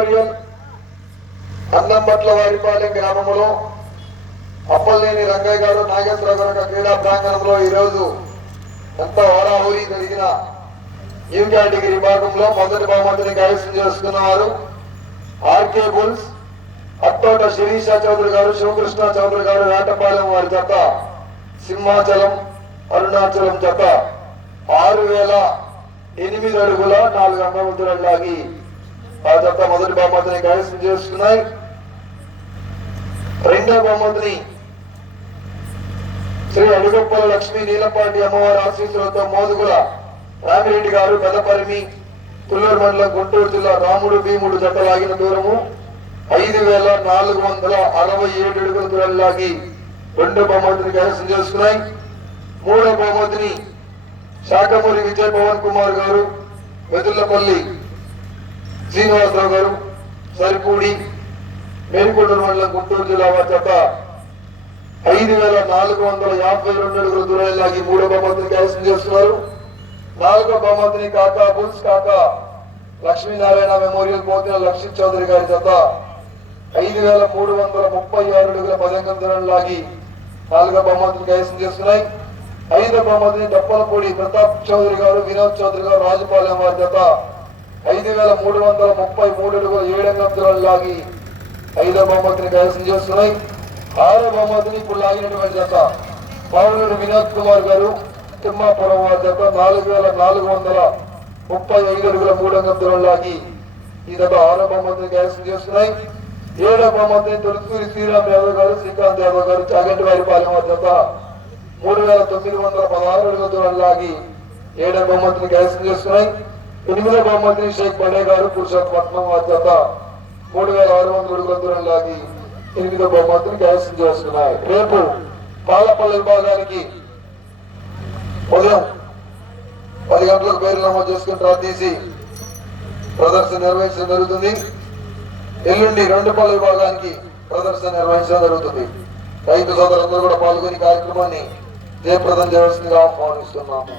Memorial Annambatla Varipalem గ్రామంలో అప్పలనేని రంగయ్య గారు నాగేశ్వర గారు క్రీడా ప్రాంగణంలో ఈరోజు ఎంత హోరాహోరీ జరిగిన న్యూ కేటగిరీ విభాగంలో మొదటి బహుమతిని కైవసం చేసుకున్నారు ఆర్కే బుల్స్ అట్టోట శిరీష చౌదరి గారు శివకృష్ణ చౌదరి గారు వేటపాలెం వారి జత సింహాచలం అరుణాచలం జత ఆరు వేల ఎనిమిది అడుగుల నాలుగు అంగముద్రలు లాగి ఆ జత మొదటి బహుమతిని కైవసం చేసుకున్నాయి రెండో బహుమతిని శ్రీ అడుగప్పల లక్ష్మీ నీలపాటి అమ్మవారి ఆశీస్సులతో మోదుగుల రామిరెడ్డి గారు పెదపరిమి పుల్లూరు మండలం గుంటూరు జిల్లా రాముడు భీముడు జత లాగిన దూరము ఐదు వేల నాలుగు వందల అరవై ఏడు అడుగుల దూరం లాగి రెండో బహుమతిని కైవసం చేసుకున్నాయి. మూడో బహుమతిని శాఖమూరి విజయ్ పవన్ కుమార్ గారు వెదుల్లపల్లి శ్రీనివాసరావు గారు సరిపూడి మేరికొండూరు మండలం గుంటూరు జిల్లా వారి జత ఐదు వేల నాలుగు వందల యాభై రెండు అడుగుల దూరం లాగి మూడో బహుమతిని కైవసం చేస్తున్నారు. నాలుగో బహుమతిని కాకా బుల్స్ కాక లక్ష్మీనారాయణ మెమోరియల్ పోతిన లక్ష్మీ చౌదరి గారి జత ఐదు వేల మూడు వందల ముప్పై ఆరు అడుగుల పదంగం దూరం లాగి నాలుగో బహుమతిని కైవసం చేస్తున్నాయి. ఐదో బహుమతిని డప్పలపూడి ప్రతాప్ చౌదరి గారు వినోద్ చౌదరి గారు రాజుపాలెం వారి జత ఐదు వేల మూడు వందల ముప్పై మూడు అడుగుల ఏడంగం లాగి ఐదో బహుమతిని కైవసం చేస్తున్నాయి. ఆరో బహుమతిని ఇప్పుడు లాగినటువంటి జత పావులూరు వినోద్ కుమార్ గారు తిమ్మాపురం వారి జత నాలుగు వేల నాలుగు వందల ముప్పై ఐదు అడుగుల మూడు వందల లాగి ఈ జత ఆరో బహుమతిని కైవసం చేస్తున్నాయి. ఏడో బహుమతిని తొలుతూరి శ్రీరామ్ యాదవ్ గారు శ్రీకాంత్ యాదవ్ గారు చాగంటి వారి పాలెం వారి జత మూడు వేల తొమ్మిది వందల పదహారు అడుగుల దూరం లాగి ఏడో బహుమతిని కైవసం చేస్తున్నాయి. ఎనిమిదో బహుమతిని షేక్ బడే గారు పురుషోత్పట్నం వారి మూడు వేల ఆరు వందల అడుగుల లాగి ఎనిమిదో బహుమతిని కైవసం చేస్తున్నారు రేపు పాలపల్లి విభాగానికి ఉదయం పది గంటలకు పేర్లు నమోదు చేసుకుని డ్రా తీసి ప్రదర్శన నిర్వహించడం జరుగుతుంది. ఎల్లుండి రెండు పళ్ళ విభాగానికి ప్రదర్శన నిర్వహించడం జరుగుతుంది. రైతు సోదరులందరూ కూడా పాల్గొని కార్యక్రమాన్ని జయప్రదం చేయవలసిందిగా ఆహ్వానిస్తున్నాము.